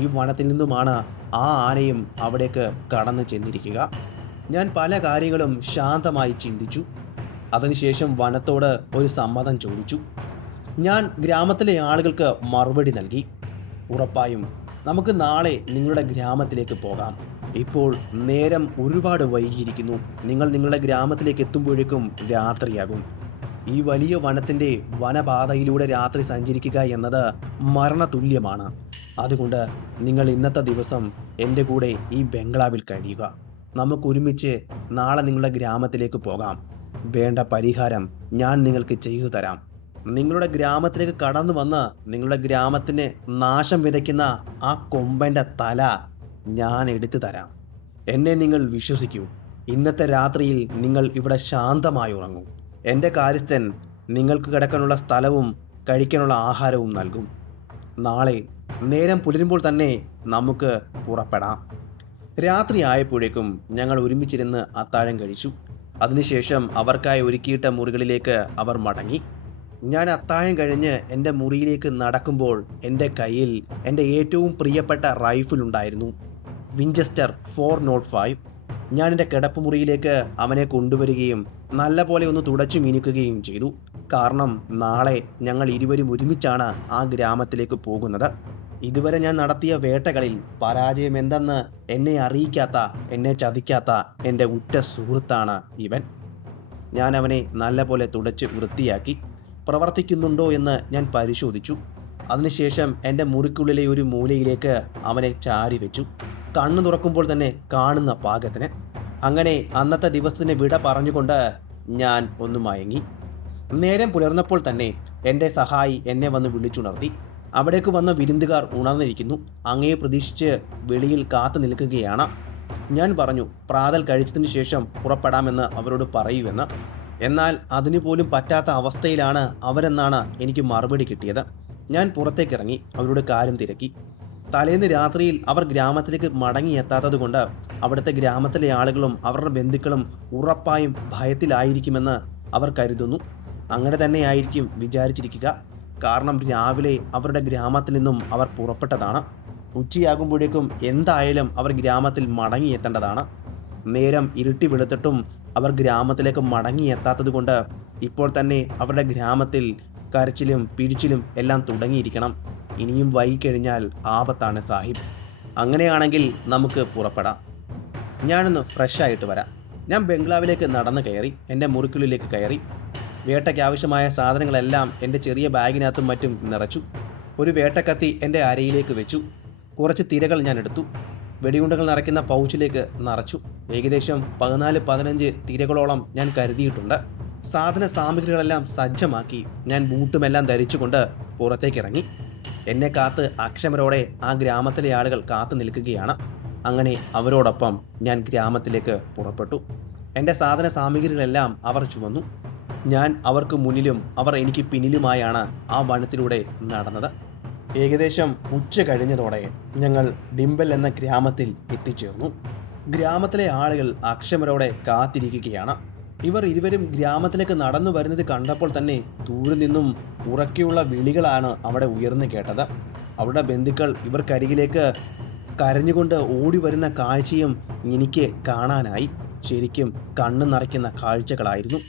ഈ വനത്തിൽ നിന്നുമാണ് ആ ആനയും അവിടേക്ക് കടന്നു ചെന്നിരിക്കുക. ഞാൻ പല കാര്യങ്ങളും ശാന്തമായി ചിന്തിച്ചു. അതിനുശേഷം വനത്തോട് ഒരു സമ്മതം ചോദിച്ചു. ഞാൻ ഗ്രാമത്തിലെ ആളുകൾക്ക് മറുപടി നൽകി. ഉറപ്പായും നമുക്ക് നാളെ നിങ്ങളുടെ ഗ്രാമത്തിലേക്ക് പോകാം. ഇപ്പോൾ നേരം ഒരുപാട് വൈകിയിരിക്കുന്നു. നിങ്ങൾ നിങ്ങളുടെ ഗ്രാമത്തിലേക്ക് എത്തുമ്പോഴേക്കും രാത്രിയാകും. ഈ വലിയ വനത്തിൻ്റെ വനപാതയിലൂടെ രാത്രി സഞ്ചരിക്കുക എന്നത് മരണതുല്യമാണ്. അതുകൊണ്ട് നിങ്ങൾ ഇന്നത്തെ ദിവസം എൻ്റെ കൂടെ ഈ ബംഗ്ലാവിൽ കഴിയുക. നമുക്കൊരുമിച്ച് നാളെ നിങ്ങളുടെ ഗ്രാമത്തിലേക്ക് പോകാം. വേണ്ട പരിഹാരം ഞാൻ നിങ്ങൾക്ക് ചെയ്തു തരാം. നിങ്ങളുടെ ഗ്രാമത്തിലേക്ക് കടന്നു വന്ന് നിങ്ങളുടെ ഗ്രാമത്തിന് നാശം വിതയ്ക്കുന്ന ആ കൊമ്പൻ്റെ തല ഞാൻ എടുത്തു തരാം. എന്നെ നിങ്ങൾ വിശ്വസിക്കൂ. ഇന്നത്തെ രാത്രിയിൽ നിങ്ങൾ ഇവിടെ ശാന്തമായി ഉറങ്ങും. എൻ്റെ കാര്യസ്ഥൻ നിങ്ങൾക്ക് കിടക്കാനുള്ള സ്ഥലവും കഴിക്കാനുള്ള ആഹാരവും നൽകും. നാളെ നേരം പുലരുമ്പോൾ തന്നെ നമുക്ക് പുറപ്പെടാം. രാത്രി ആയപ്പോഴേക്കും ഞങ്ങൾ ഒരുമിച്ചിരുന്ന് അത്താഴം കഴിച്ചു. അതിനുശേഷം അവർക്കായി ഒരുക്കിയിട്ട മുറികളിലേക്ക് അവർ മടങ്ങി. ഞാൻ അത്താഴം കഴിഞ്ഞ് എൻ്റെ മുറിയിലേക്ക് നടക്കുമ്പോൾ എൻ്റെ കയ്യിൽ എൻ്റെ ഏറ്റവും പ്രിയപ്പെട്ട റൈഫിൾ ഉണ്ടായിരുന്നു, വിഞ്ചസ്റ്റർ 405. ഞാൻ എൻ്റെ കിടപ്പുമുറിയിലേക്ക് അവനെ കൊണ്ടുവരികയും നല്ലപോലെ ഒന്ന് തുടച്ചു മിനുക്കുകയും ചെയ്തു. കാരണം നാളെ ഞങ്ങൾ ഇരുവരും ഒരുമിച്ചാണ് ആ ഗ്രാമത്തിലേക്ക് പോകുന്നത്. ഇതുവരെ ഞാൻ നടത്തിയ വേട്ടകളിൽ പരാജയം എന്തെന്ന് എന്നെ അറിയിക്കാത്ത, എന്നെ ചതിക്കാത്ത എൻ്റെ ഉറ്റ സുഹൃത്താണ് ഇവൻ. ഞാൻ അവനെ നല്ലപോലെ തുടച്ച് വൃത്തിയാക്കി. പ്രവർത്തിക്കുന്നുണ്ടോ എന്ന് ഞാൻ പരിശോധിച്ചു. അതിനുശേഷം എൻ്റെ മുറിക്കുള്ളിലെ ഒരു മൂലയിലേക്ക് അവനെ ചാരി വെച്ചു, കണ്ണു തുറക്കുമ്പോൾ തന്നെ കാണുന്ന പാകത്തിന്. അങ്ങനെ അന്നത്തെ ദിവസത്തിന് വിട പറഞ്ഞുകൊണ്ട് ഞാൻ ഒന്ന് മയങ്ങി. നേരം പുലർന്നപ്പോൾ തന്നെ എൻ്റെ സഹായി എന്നെ വന്ന് വിളിച്ചുണർത്തി. അവിടേക്ക് വന്ന വിരുന്നുകാർ ഉണർന്നിരിക്കുന്നു. അങ്ങയെ പ്രതീക്ഷിച്ച് വെളിയിൽ കാത്തു നിൽക്കുകയാണ്. ഞാൻ പറഞ്ഞു പ്രാതൽ കഴിച്ചതിന് ശേഷം പുറപ്പെടാമെന്ന് അവരോട് പറയുമെന്ന്. എന്നാൽ അതിനു പോലും പറ്റാത്ത അവസ്ഥയിലാണ് അവരെന്നാണ് എനിക്ക് മറുപടി കിട്ടിയത്. ഞാൻ പുറത്തേക്കിറങ്ങി അവരോട് കാര്യം തിരക്കി. തലേന്ന് രാത്രിയിൽ അവർ ഗ്രാമത്തിലേക്ക് മടങ്ങിയെത്താത്തത് കൊണ്ട് അവിടുത്തെ ഗ്രാമത്തിലെ ആളുകളും അവരുടെ ബന്ധുക്കളും ഉറപ്പായും ഭയത്തിലായിരിക്കുമെന്ന് അവർ കരുതുന്നു. അങ്ങനെ തന്നെയായിരിക്കും വിചാരിച്ചിരിക്കുക. കാരണം രാവിലെ അവരുടെ ഗ്രാമത്തിൽ നിന്നും അവർ പുറപ്പെട്ടതാണ്. ഉച്ചയാകുമ്പോഴേക്കും എന്തായാലും അവർ ഗ്രാമത്തിൽ മടങ്ങിയെത്തേണ്ടതാണ്. നേരം ഇരുട്ടി വെളുത്തിട്ടും അവർ ഗ്രാമത്തിലേക്ക് മടങ്ങിയെത്താത്തത് കൊണ്ട് ഇപ്പോൾ തന്നെ അവരുടെ ഗ്രാമത്തിൽ കരച്ചിലും പിടിച്ചിലും എല്ലാം തുടങ്ങിയിരിക്കണം. ഇനിയും വൈകിക്കഴിഞ്ഞാൽ ആപത്താണ് സാഹിബ്. അങ്ങനെയാണെങ്കിൽ നമുക്ക് പുറപ്പെടാം. ഞാനൊന്ന് ഫ്രഷായിട്ട് വരാം. ഞാൻ ബംഗ്ലാവിലേക്ക് നടന്നു കയറി എൻ്റെ മുറിക്കുള്ളിലേക്ക് കയറി. വേട്ടയ്ക്ക് ആവശ്യമായ സാധനങ്ങളെല്ലാം എൻ്റെ ചെറിയ ബാഗിനകത്തും മറ്റും നിറച്ചു. ഒരു വേട്ടക്കത്തി എൻ്റെ അരയിലേക്ക് വെച്ചു. കുറച്ച് തിരകൾ ഞാൻ എടുത്തു. വെടിയുണ്ടകൾ നിറയ്ക്കുന്ന പൗച്ചിലേക്ക് നിറച്ചു. ഏകദേശം 14-15 തിരകളോളം ഞാൻ കരുതിയിട്ടുണ്ട്. സാധന സാമഗ്രികളെല്ലാം സജ്ജമാക്കി ഞാൻ ബൂട്ടുമെല്ലാം ധരിച്ചുകൊണ്ട് പുറത്തേക്കിറങ്ങി. എന്നെ കാത്ത് അക്ഷമരോടെ ആ ഗ്രാമത്തിലെ ആളുകൾ കാത്തു നിൽക്കുകയാണ്. അങ്ങനെ അവരോടൊപ്പം ഞാൻ ഗ്രാമത്തിലേക്ക് പുറപ്പെട്ടു. എൻ്റെ സാധന സാമഗ്രികളെല്ലാം അവർ ചുമന്നു. ഞാൻ അവർക്ക് മുന്നിലും അവർ എനിക്ക് പിന്നിലുമായാണ് ആ വനത്തിലൂടെ നടന്നത്. ഏകദേശം ഉച്ച കഴിഞ്ഞതോടെ ഞങ്ങൾ ഡിംബൽ എന്ന ഗ്രാമത്തിൽ എത്തിച്ചേർന്നു. ഗ്രാമത്തിലെ ആളുകൾ അക്ഷമരോടെ കാത്തിരിക്കുകയാണ്. ഇവർ ഇരുവരും ഗ്രാമത്തിലേക്ക് നടന്നു വരുന്നത് കണ്ടപ്പോൾ തന്നെ ദൂരെ നിന്നും ഉറക്കെയുള്ള വിളികളാണ് അവിടെ ഉയർന്നു കേട്ടത്. അവരുടെ ബന്ധുക്കൾ ഇവർക്കരികിലേക്ക് കരഞ്ഞുകൊണ്ട് ഓടി വരുന്ന കാഴ്ചയും എനിക്ക് കാണാനായി. ശരിക്കും കണ്ണു നിറയ്ക്കുന്ന കാഴ്ചകളായിരുന്നു.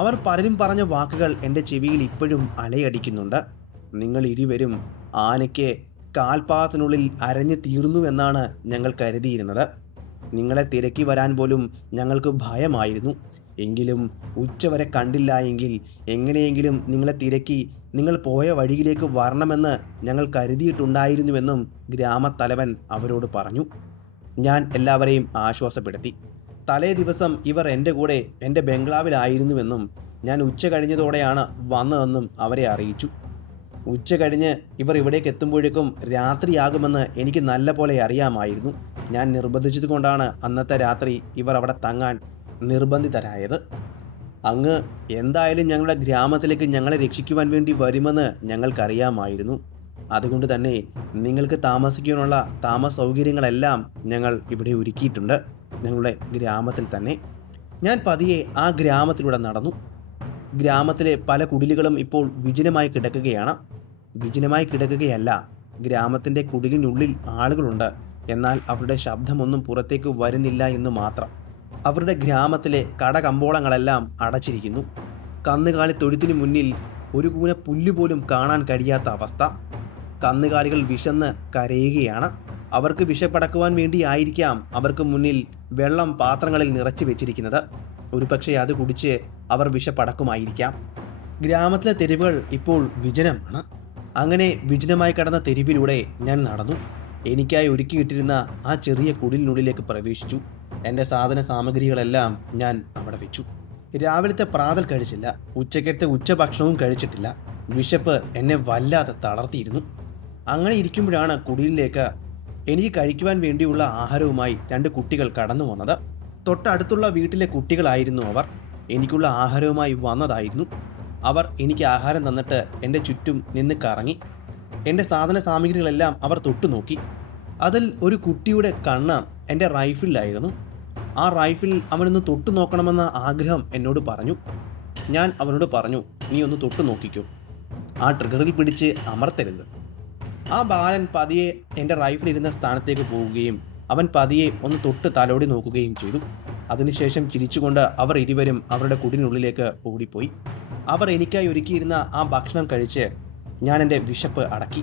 അവർ പലരും പറഞ്ഞ വാക്കുകൾ എൻ്റെ ചെവിയിൽ ഇപ്പോഴും അലയടിക്കുന്നുണ്ട്. നിങ്ങൾ ഇരുവരും ആനയ്ക്ക് കാൽപാദത്തിനുള്ളിൽ അരഞ്ഞു തീർന്നുവെന്നാണ് ഞങ്ങൾ കരുതിയിരുന്നത്. നിങ്ങളെ തിരക്കി വരാൻ പോലും ഞങ്ങൾക്ക് ഭയമായിരുന്നു. എങ്കിലും ഉച്ചവരെ കണ്ടില്ല എങ്കിൽ എങ്ങനെയെങ്കിലും നിങ്ങളെ തിരക്കി നിങ്ങൾ പോയ വഴിയിലേക്ക് വരണമെന്ന് ഞങ്ങൾ കരുതിയിട്ടുണ്ടായിരുന്നുവെന്നും ഗ്രാമത്തലവൻ അവരോട് പറഞ്ഞു. ഞാൻ എല്ലാവരെയും ആശ്വാസപ്പെടുത്തി. തലേ ദിവസം ഇവർ എൻ്റെ കൂടെ എൻ്റെ ബംഗ്ലാവിലായിരുന്നുവെന്നും ഞാൻ ഉച്ച കഴിഞ്ഞതോടെയാണ് വന്നതെന്നും അവരെ അറിയിച്ചു. ഉച്ച കഴിഞ്ഞ് ഇവർ ഇവിടേക്ക് എത്തുമ്പോഴേക്കും രാത്രിയാകുമെന്ന് എനിക്ക് നല്ല പോലെ അറിയാമായിരുന്നു. ഞാൻ നിർബന്ധിച്ചതുകൊണ്ടാണ് അന്നത്തെ രാത്രി ഇവർ അവിടെ തങ്ങാൻ നിർബന്ധിതരായത്. അങ്ങ് എന്തായാലും ഞങ്ങളുടെ ഗ്രാമത്തിലേക്ക് ഞങ്ങളെ രക്ഷിക്കുവാൻ വേണ്ടി വരുമെന്ന് ഞങ്ങൾക്കറിയാമായിരുന്നു. അതുകൊണ്ട് തന്നെ നിങ്ങൾക്ക് താമസിക്കാനുള്ള താമസ സൗകര്യങ്ങളെല്ലാം ഞങ്ങൾ ഇവിടെ ഒരുക്കിയിട്ടുണ്ട്, ഞങ്ങളുടെ ഗ്രാമത്തിൽ തന്നെ. ഞാൻ പതിയെ ആ ഗ്രാമത്തിലൂടെ നടന്നു. ഗ്രാമത്തിലെ പല കുടിലുകളും ഇപ്പോൾ വിജനമായി കിടക്കുകയാണ്. വിജനമായി കിടക്കുകയല്ല, ഗ്രാമത്തിൻ്റെ കുടിലിനുള്ളിൽ ആളുകളുണ്ട്. എന്നാൽ അവരുടെ ശബ്ദമൊന്നും പുറത്തേക്ക് വരുന്നില്ല എന്ന് മാത്രം. അവരുടെ ഗ്രാമത്തിലെ കടകമ്പോളങ്ങളെല്ലാം അടച്ചിരിക്കുന്നു. കന്നുകാലി തൊഴുത്തിനു മുന്നിൽ ഒരു കൂന പുല്ലുപോലും കാണാൻ കഴിയാത്ത അവസ്ഥ. കന്നുകാലികൾ വിശന്ന് കരയുകയാണ്. അവർക്ക് വിശപ്പടക്കുവാൻ വേണ്ടിയായിരിക്കാം അവർക്ക് മുന്നിൽ വെള്ളം പാത്രങ്ങളിൽ നിറച്ചു വെച്ചിരിക്കുന്നത്. ഒരുപക്ഷെ അത് കുടിച്ച് അവർ വിശപ്പടക്കുമായിരിക്കാം. ഗ്രാമത്തിലെ തെരുവുകൾ ഇപ്പോൾ വിജനമാണ്. അങ്ങനെ വിജനമായി കിടന്ന തെരുവിലൂടെ ഞാൻ നടന്നു. എനിക്കായി ഒരുക്കിയിട്ടിരുന്ന ആ ചെറിയ കുടിലിനുള്ളിലേക്ക് പ്രവേശിച്ചു. എൻ്റെ സാധന സാമഗ്രികളെല്ലാം ഞാൻ അവിടെ വെച്ചു. രാവിലത്തെ പ്രാതൽ കഴിച്ചില്ല. ഉച്ചക്കത്തെ ഉച്ചഭക്ഷണവും കഴിച്ചിട്ടില്ല. വിശപ്പ് എന്നെ വല്ലാതെ തളർത്തിയിരുന്നു. അങ്ങനെ ഇരിക്കുമ്പോഴാണ് കുടിലിലേക്ക് എനിക്ക് കഴിക്കുവാൻ വേണ്ടിയുള്ള ആഹാരവുമായി 2 കുട്ടികൾ കടന്നു വന്നത്. തൊട്ടടുത്തുള്ള വീട്ടിലെ കുട്ടികളായിരുന്നു അവർ. എനിക്കുള്ള ആഹാരവുമായി വന്നതായിരുന്നു. അവർ എനിക്ക് ആഹാരം തന്നിട്ട് എൻ്റെ ചുറ്റും നിന്ന് കറങ്ങി. എൻ്റെ സാധന സാമഗ്രികളെല്ലാം അവർ തൊട്ടു നോക്കി. അതിൽ ഒരു കുട്ടിയുടെ കണ്ണ് എൻ്റെ റൈഫിളിലായിരുന്നു. ആ റൈഫിൾ അവനൊന്ന് തൊട്ടു നോക്കണമെന്ന ആഗ്രഹം എന്നോട് പറഞ്ഞു. ഞാൻ അവനോട് പറഞ്ഞു, നീ ഒന്ന് തൊട്ടു നോക്കിക്കോ, ആ ട്രിഗറിൽ പിടിച്ച് അമർത്തരുത്. ആ ബാലൻ പതിയെ എൻ്റെ റൈഫിൾ ഇരുന്ന സ്ഥാനത്തേക്ക് പോവുകയും അവൻ പതിയെ ഒന്ന് തൊട്ട് തലോടി നോക്കുകയും ചെയ്തു. അതിനുശേഷം ചിരിച്ചുകൊണ്ട് അവർ ഇരുവരും അവരുടെ കുടിനുള്ളിലേക്ക് ഓടിപ്പോയി. അവർ എനിക്കായി ഒരുക്കിയിരുന്ന ആ ഭക്ഷണം കഴിച്ച് ഞാൻ എൻ്റെ വിശപ്പ് അടക്കി.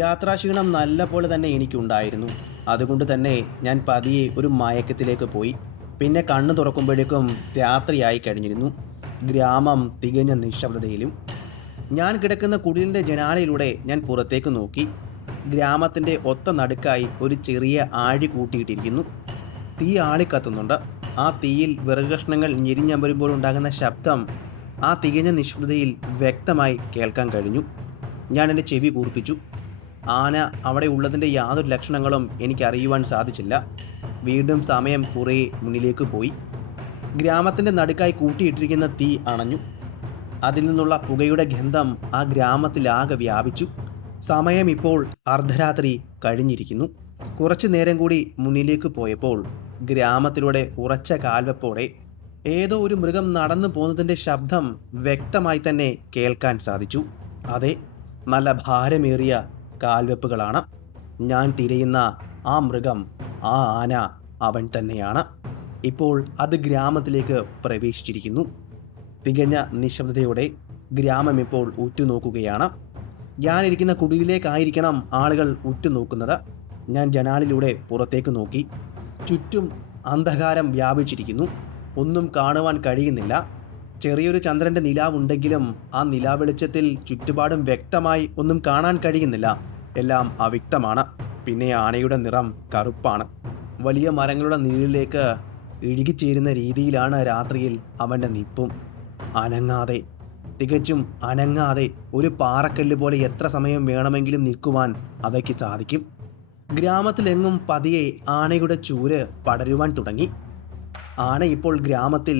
യാത്രാക്ഷീണം നല്ല പോലെ തന്നെ എനിക്കുണ്ടായിരുന്നു. അതുകൊണ്ട് തന്നെ ഞാൻ പതിയെ ഒരു മയക്കത്തിലേക്ക് പോയി. പിന്നെ കണ്ണു തുറക്കുമ്പോഴേക്കും രാത്രിയായി കഴിഞ്ഞിരുന്നു. ഗ്രാമം തികഞ്ഞ നിശബ്ദതയിലും. ഞാൻ കിടക്കുന്ന കുടിലിൻ്റെ ജനാലയിലൂടെ ഞാൻ പുറത്തേക്ക് നോക്കി. ഗ്രാമത്തിൻ്റെ ഒത്ത നടുക്കായി ഒരു ചെറിയ ആഴി കൂട്ടിയിട്ടിരിക്കുന്നു. തീ ആളിക്കത്തുന്നുണ്ട്. ആ തീയിൽ വിറക് കഷ്ണങ്ങൾ ഞെരിഞ്ഞമ്പരുമ്പോഴുണ്ടാകുന്ന ശബ്ദം ആ തികഞ്ഞ നിശബ്ദതയിൽ വ്യക്തമായി കേൾക്കാൻ കഴിഞ്ഞു. ഞാൻ എൻ്റെ ചെവി കൂർപ്പിച്ചു. ആന അവിടെ ഉള്ളതിൻ്റെ യാതൊരു ലക്ഷണങ്ങളും എനിക്കറിയുവാൻ സാധിച്ചില്ല. വീണ്ടും സമയം കുറേ മുന്നിലേക്ക് പോയി. ഗ്രാമത്തിൻ്റെ നടുക്കായി കൂട്ടിയിട്ടിരിക്കുന്ന തീ അണഞ്ഞു. അതിൽ നിന്നുള്ള പുകയുടെ ഗന്ധം ആ ഗ്രാമത്തിലാകെ വ്യാപിച്ചു. സമയം ഇപ്പോൾ അർദ്ധരാത്രി കഴിഞ്ഞിരിക്കുന്നു. കുറച്ചു നേരം കൂടി മുന്നിലേക്ക് പോയപ്പോൾ ഗ്രാമത്തിലൂടെ ഉറച്ച കാൽവെപ്പോടെ ഏതോ ഒരു മൃഗം നടന്നു പോകുന്നതിൻ്റെ ശബ്ദം വ്യക്തമായി തന്നെ കേൾക്കാൻ സാധിച്ചു. അതെ, നല്ല ഭാരമേറിയ കാൽവെപ്പുകളാണ്. ഞാൻ തിരയുന്ന ആ മൃഗം, ആ ആന അവൻ തന്നെയാണ്. ഇപ്പോൾ അത് ഗ്രാമത്തിലേക്ക് പ്രവേശിച്ചിരിക്കുന്നു. തികഞ്ഞ നിശബ്ദതയോടെ ഗ്രാമം ഇപ്പോൾ ഉറ്റുനോക്കുകയാണ്. ഞാനിരിക്കുന്ന കുടിലിലേക്കായിരിക്കണം ആളുകൾ ഉറ്റുനോക്കുന്നത്. ഞാൻ ജനാലിലൂടെ പുറത്തേക്ക് നോക്കി. ചുറ്റും അന്ധകാരം വ്യാപിച്ചിരിക്കുന്നു. ഒന്നും കാണുവാൻ കഴിയുന്നില്ല. ചെറിയൊരു ചന്ദ്രൻ്റെ നിലാവുണ്ടെങ്കിലും ആ നിലാവെളിച്ചത്തിൽ ചുറ്റുപാടും വ്യക്തമായി ഒന്നും കാണാൻ കഴിയുന്നില്ല. എല്ലാം അവ്യക്തമാണ്. പിന്നെ ആനയുടെ നിറം കറുപ്പാണ്. വലിയ മരങ്ങളുടെ നിഴലിലേക്ക് ഇഴുകിച്ചേരുന്ന രീതിയിലാണ് രാത്രിയിൽ അവൻ്റെ നിപ്പും. അനങ്ങാതെ, തികച്ചും അനങ്ങാതെ ഒരു പാറക്കല്ല് പോലെ എത്ര സമയം വേണമെങ്കിലും നിൽക്കുവാൻ അവയ്ക്ക് സാധിക്കും. ഗ്രാമത്തിലെങ്ങും പതിയെ ആനയുടെ ചൂര് പടരുവാൻ തുടങ്ങി. ആന ഇപ്പോൾ ഗ്രാമത്തിൽ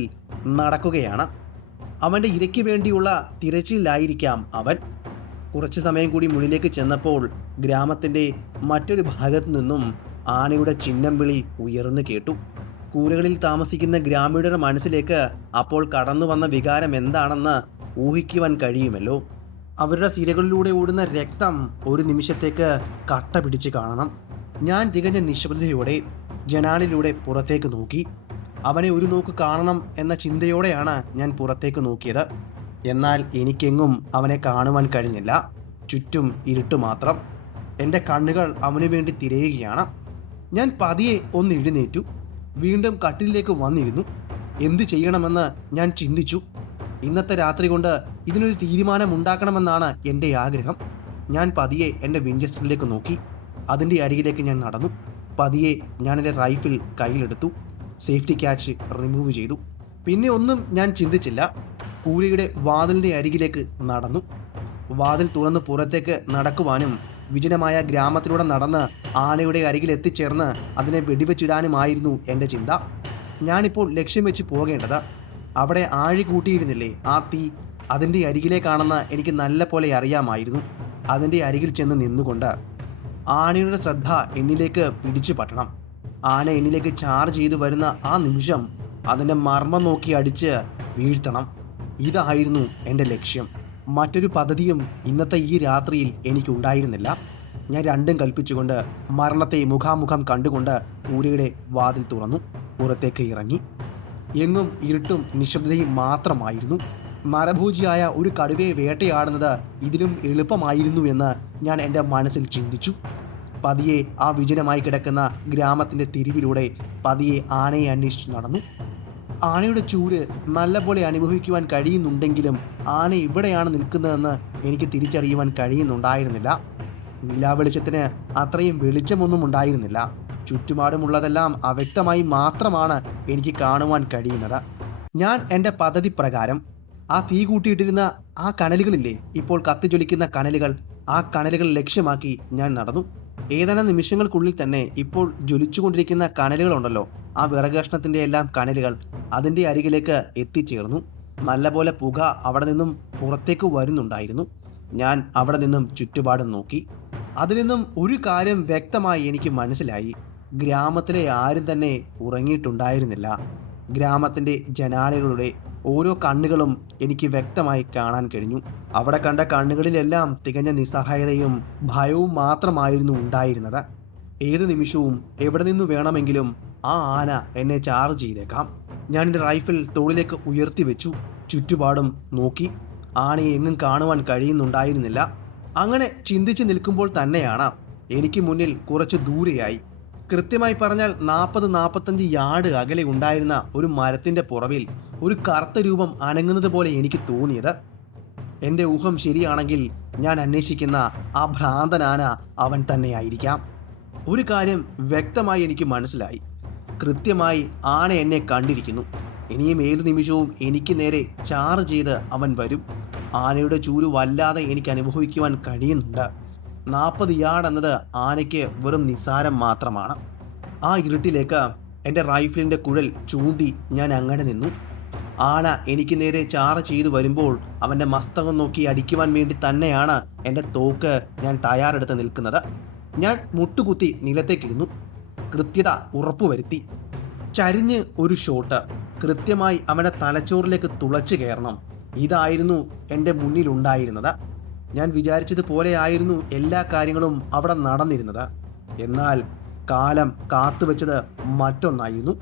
നടക്കുകയാണ്. അവൻ്റെ ഇരയ്ക്ക് വേണ്ടിയുള്ള തിരച്ചിലായിരിക്കാം അവൻ. കുറച്ച് സമയം കൂടി മുന്നിലേക്ക് ചെന്നപ്പോൾ ഗ്രാമത്തിൻ്റെ മറ്റൊരു ഭാഗത്തു നിന്നും ആനയുടെ ചിഹ്നം വിളി ഉയർന്നു കേട്ടു. കൂരകളിൽ താമസിക്കുന്ന ഗ്രാമീണരുടെ മനസ്സിലേക്ക് അപ്പോൾ കടന്നു വന്ന വികാരം എന്താണെന്ന് ഊഹിക്കുവാൻ കഴിയുമല്ലോ. അവരുടെ സിരകളിലൂടെ ഓടുന്ന രക്തം ഒരു നിമിഷത്തേക്ക് കട്ട പിടിച്ച് കാണണം. ഞാൻ തികഞ്ഞ നിശബ്ദതയോടെ ജനാലിലൂടെ പുറത്തേക്ക് നോക്കി. അവനെ ഒരു നോക്ക് കാണണം എന്ന ചിന്തയോടെയാണ് ഞാൻ പുറത്തേക്ക് നോക്കിയത്. എന്നാൽ എനിക്കെങ്ങും അവനെ കാണുവാൻ കഴിഞ്ഞില്ല. ചുറ്റും ഇരുട്ട് മാത്രം. എൻ്റെ കണ്ണുകൾ അവന് വേണ്ടി തിരയുകയാണ്. ഞാൻ പതിയെ ഒന്ന് എഴുന്നേറ്റു. വീണ്ടും കട്ടിലിലേക്ക് വന്നിരുന്നു. എന്ത് ചെയ്യണമെന്ന് ഞാൻ ചിന്തിച്ചു. ഇന്നത്തെ രാത്രി കൊണ്ട് ഇതിനൊരു തീരുമാനമുണ്ടാക്കണമെന്നാണ് എൻ്റെ ആഗ്രഹം. ഞാൻ പതിയെ എൻ്റെ വിൻചെസ്റ്ററിലേക്ക് നോക്കി. അതിൻ്റെ അരികിലേക്ക് ഞാൻ നടന്നു. പതിയെ ഞാൻ എൻ്റെ റൈഫിൾ കയ്യിലെടുത്തു. സേഫ്റ്റി ക്യാച്ച് റിമൂവ് ചെയ്തു. പിന്നെ ഒന്നും ഞാൻ ചിന്തിച്ചില്ല. കൂരയുടെ വാതിലിൻ്റെ അരികിലേക്ക് നടന്നു. വാതിൽ തുറന്ന് പുറത്തേക്ക് നടക്കുവാനും വിജനമായ ഗ്രാമത്തിലൂടെ നടന്ന് ആനയുടെ അരികിൽ എത്തിച്ചേർന്ന് അതിനെ വെടിവെച്ചിടാനുമായിരുന്നു എൻ്റെ ചിന്ത. ഞാനിപ്പോൾ ലക്ഷ്യം വെച്ച് പോകേണ്ടത് അവിടെ ആഴി കൂട്ടിയിരുന്നില്ലേ ആ തീ, അതിൻ്റെ അരികിലേക്കാണെന്ന് എനിക്ക് നല്ല പോലെ അറിയാമായിരുന്നു. അതിൻ്റെ അരികിൽ ചെന്ന് നിന്നുകൊണ്ട് ആനയുടെ ശ്രദ്ധ എന്നിലേക്ക് പിടിച്ചു പറ്റണം. ആന എന്നിലേക്ക് ചാർജ് ചെയ്തു വരുന്ന ആ നിമിഷം അതിൻ്റെ മർമ്മം നോക്കി അടിച്ച് വീഴ്ത്തണം. ഇതായിരുന്നു എൻ്റെ ലക്ഷ്യം. മറ്റൊരു പദ്ധതിയും ഇന്നത്തെ ഈ രാത്രിയിൽ എനിക്കുണ്ടായിരുന്നില്ല. ഞാൻ രണ്ടും കൽപ്പിച്ചുകൊണ്ട് മരണത്തെ മുഖാമുഖം കണ്ടുകൊണ്ട് കൂരയുടെ വാതിൽ തുറന്നു പുറത്തേക്ക് ഇറങ്ങി. എങ്ങും ഇരുട്ടും നിശബ്ദതയും മാത്രമായിരുന്നു. നരഭോജിയായ ഒരു കടുവയെ വേട്ടയാടുന്നത് ഇതിലും എളുപ്പമായിരുന്നു എന്ന് ഞാൻ എൻ്റെ മനസ്സിൽ ചിന്തിച്ചു. പതിയെ ആ വിജനമായി കിടക്കുന്ന ഗ്രാമത്തിൻ്റെ തിരിവിലൂടെ പതിയെ ആനയെ അന്വേഷിച്ച് നടന്നു. ആനയുടെ ചൂര് നല്ലപോലെ അനുഭവിക്കുവാൻ കഴിയുന്നുണ്ടെങ്കിലും ആന ഇവിടെയാണ് നിൽക്കുന്നതെന്ന് എനിക്ക് തിരിച്ചറിയുവാൻ കഴിയുന്നുണ്ടായിരുന്നില്ല. നിലാവെളിച്ചത്തിന് അത്രയും വെളിച്ചമൊന്നും ഉണ്ടായിരുന്നില്ല. ചുറ്റുപാടുമുള്ളതെല്ലാം അവ്യക്തമായി മാത്രമാണ് എനിക്ക് കാണുവാൻ കഴിയുന്നത്. ഞാൻ എൻ്റെ പദ്ധതി പ്രകാരം ആ തീ കൂട്ടിയിട്ടിരുന്ന ആ കനലുകളില്ലേ, ഇപ്പോൾ കത്തിജ്വലിക്കുന്ന കനലുകൾ, ആ കനലുകൾ ലക്ഷ്യമാക്കി ഞാൻ നടന്നു. ഏതാനും നിമിഷങ്ങൾക്കുള്ളിൽ തന്നെ ഇപ്പോൾ ജ്വലിച്ചുകൊണ്ടിരിക്കുന്ന കനലുകളുണ്ടല്ലോ, ആ വിറകഷ്ണത്തിൻ്റെ എല്ലാം കനലുകൾ അതിൻ്റെ അരികിലേക്ക് എത്തിച്ചേർന്നു. നല്ലപോലെ പുക അവിടെ നിന്നും പുറത്തേക്ക് വരുന്നുണ്ടായിരുന്നു. ഞാൻ അവിടെ നിന്നും ചുറ്റുപാടും നോക്കി. അതിൽ നിന്നും ഒരു കാര്യം വ്യക്തമായി എനിക്ക് മനസ്സിലായി. ഗ്രാമത്തിലെ ആരും തന്നെ ഉറങ്ങിയിട്ടുണ്ടായിരുന്നില്ല. ഗ്രാമത്തിൻ്റെ ജനാലകളുടെ ഓരോ കണ്ണുകളും എനിക്ക് വ്യക്തമായി കാണാൻ കഴിഞ്ഞു. അവിടെ കണ്ട കണ്ണുകളിലെല്ലാം തികഞ്ഞ നിസ്സഹായതയും ഭയവും മാത്രമായിരുന്നു ഉണ്ടായിരുന്നത്. ഏത് നിമിഷവും എവിടെ നിന്നു വേണമെങ്കിലും ആ ആന എന്നെ ചാർജ് ചെയ്തേക്കാം. ഞാൻ എൻ്റെ റൈഫിൾ തോളിലേക്ക് ഉയർത്തി വെച്ചു. ചുറ്റുപാടും നോക്കി. ആനയെ എങ്ങും കാണുവാൻ കഴിയുന്നുണ്ടായിരുന്നില്ല. അങ്ങനെ ചിന്തിച്ച് നിൽക്കുമ്പോൾ തന്നെയാണ് എനിക്ക് മുന്നിൽ കുറച്ച് ദൂരെയായി, കൃത്യമായി പറഞ്ഞാൽ 40-45 യാർഡ് അകലെ ഉണ്ടായിരുന്ന ഒരു മരത്തിൻ്റെ പുറവിൽ ഒരു കറുത്ത രൂപം അനങ്ങുന്നത് പോലെ എനിക്ക് തോന്നിയത്. എൻ്റെ ഊഹം ശരിയാണെങ്കിൽ ഞാൻ അന്വേഷിക്കുന്ന ആ ഭ്രാന്തനാന അവൻ തന്നെയായിരിക്കാം. ഒരു കാര്യം വ്യക്തമായി എനിക്ക് മനസ്സിലായി. കൃത്യമായി ആന എന്നെ കണ്ടിരിക്കുന്നു. ഇനിയും ഏത് നിമിഷവും എനിക്ക് നേരെ ചാർജ് ചെയ്ത് അവൻ വരും. ആനയുടെ ചൂര് വല്ലാതെ എനിക്ക് അനുഭവിക്കുവാൻ കഴിയുന്നുണ്ട്. 40 യാർഡ് എന്നത് ആനയ്ക്ക് വെറും നിസ്സാരം മാത്രമാണ്. ആ ഇരുട്ടിലേക്ക് എൻ്റെ റൈഫിലിൻ്റെ കുഴൽ ചൂണ്ടി ഞാൻ അങ്ങനെ നിന്നു. ആന എനിക്ക് നേരെ ചാറ് ചെയ്തു വരുമ്പോൾ അവൻ്റെ മസ്തകം നോക്കി അടിക്കുവാൻ വേണ്ടി തന്നെയാണ് എൻ്റെ തോക്ക് ഞാൻ തയ്യാറെടുത്ത് നിൽക്കുന്നത്. ഞാൻ മുട്ടുകുത്തി നിലത്തേക്കിരുന്നു. കൃത്യത ഉറപ്പുവരുത്തി. ചരിഞ്ഞ് ഒരു ഷോട്ട് കൃത്യമായി അവൻ്റെ തലച്ചോറിലേക്ക് തുളച്ചു കയറണം. ഇതായിരുന്നു എൻ്റെ മുന്നിലുണ്ടായിരുന്നത്. ഞാൻ വിചാരിച്ചതുപോലെ ആയിരുന്നു എല്ലാ കാര്യങ്ങളും അവിടെ നടന്നിരുന്നത്. എന്നാൽ കാലം കാത്തുവെച്ചത് മറ്റൊന്നായിരുന്നു.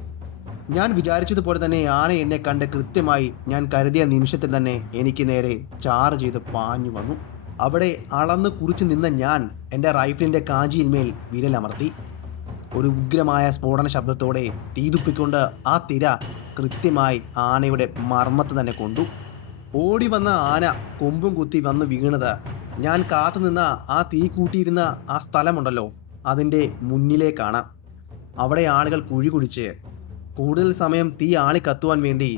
ഞാൻ വിചാരിച്ചതുപോലെ തന്നെ ആന എന്നെ കണ്ട് കൃത്യമായി ഞാൻ കരുതിയ നിമിഷത്തിൽ തന്നെ എനിക്ക് നേരെ ചാർജ് ചെയ്ത് പാഞ്ഞു വന്നു. അവിടെ അളന്ന് കുറിച്ച് നിന്ന ഞാൻ എൻ്റെ റൈഫിലിൻ്റെ കാഞ്ചിയിന്മേൽ വിരലമർത്തി. ഒരു ഉഗ്രമായ സ്ഫോടന ശബ്ദത്തോടെ തീതുപ്പിക്കൊണ്ട് ആ തിര കൃത്യമായി ആനയുടെ മർമ്മത്ത് തന്നെ കൊണ്ടു. ഓടി വന്ന ആന കൊമ്പും കുത്തി വന്ന് വീണത് ഞാൻ കാത്തുനിന്ന ആ തീ കൂട്ടിയിരുന്ന ആ സ്ഥലമുണ്ടല്ലോ, അതിൻ്റെ മുന്നിലേക്കാണ്. അവിടെ ആളുകൾ കുഴി കുടിച്ച് കൂടുതൽ സമയം തീ ആളി കത്തുവാൻ വേണ്ടി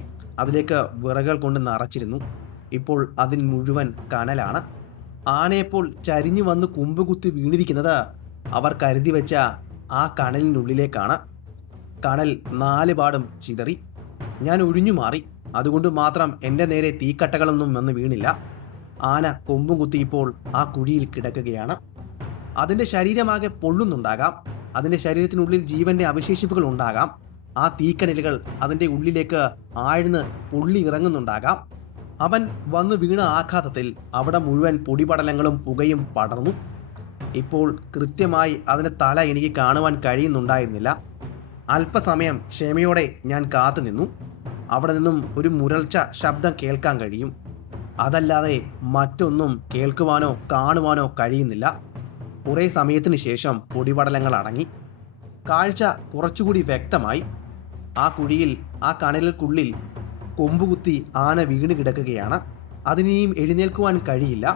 അതിലേക്ക് വിറകുകൾ കൊണ്ട് നിറച്ചിരുന്നു. ഇപ്പോൾ അതിൽ മുഴുവൻ കനലാണ്. ആനയെപ്പോൾ ചരിഞ്ഞു വന്ന് കൊമ്പ് കുത്തി വീണിരിക്കുന്നത് അവർ കരുതി വെച്ച ആ കനലിനുള്ളിലേക്കാണ്. കനൽ 4 പാടും ചിതറി. ഞാൻ ഒഴിഞ്ഞു മാറി. അതുകൊണ്ട് മാത്രം എൻ്റെ നേരെ തീക്കട്ടകളൊന്നും വന്ന് വീണില്ല. ആന കൊമ്പും കുത്തി ഇപ്പോൾ ആ കുഴിയിൽ കിടക്കുകയാണ്. അതിൻ്റെ ശരീരമാകെ പൊള്ളുന്നുണ്ടാകാം. അതിൻ്റെ ശരീരത്തിനുള്ളിൽ ജീവൻ്റെ അവശേഷിപ്പുകൾ ഉണ്ടാകാം. ആ തീക്കനലുകൾ അതിൻ്റെ ഉള്ളിലേക്ക് ആഴ്ന്ന് പൊള്ളി ഇറങ്ങുന്നുണ്ടാകാം. അവൻ വന്നു വീണ ആഘാതത്തിൽ അവിടെ മുഴുവൻ പൊടിപടലങ്ങളും പുകയും പടർന്നു. ഇപ്പോൾ കൃത്യമായി അതിൻ്റെ തല എനിക്ക് കാണുവാൻ കഴിയുന്നുണ്ടായിരുന്നില്ല. അല്പസമയം ക്ഷമയോടെ ഞാൻ കാത്തു നിന്നു. അവിടെ നിന്നും ഒരു മുരൾച്ച ശബ്ദം കേൾക്കാൻ കഴിയും. അതല്ലാതെ മറ്റൊന്നും കേൾക്കുവാനോ കാണുവാനോ കഴിയുന്നില്ല. കുറേ സമയത്തിന് ശേഷം പൊടിപടലങ്ങൾ അടങ്ങി. കാഴ്ച കുറച്ചുകൂടി വ്യക്തമായി. ആ കുഴിയിൽ, ആ കനലിൽക്കുള്ളിൽ കൊമ്പുകുത്തി ആന വീണ് കിടക്കുകയാണ്. അതിനെയും എഴുന്നേൽക്കുവാൻ കഴിയില്ല.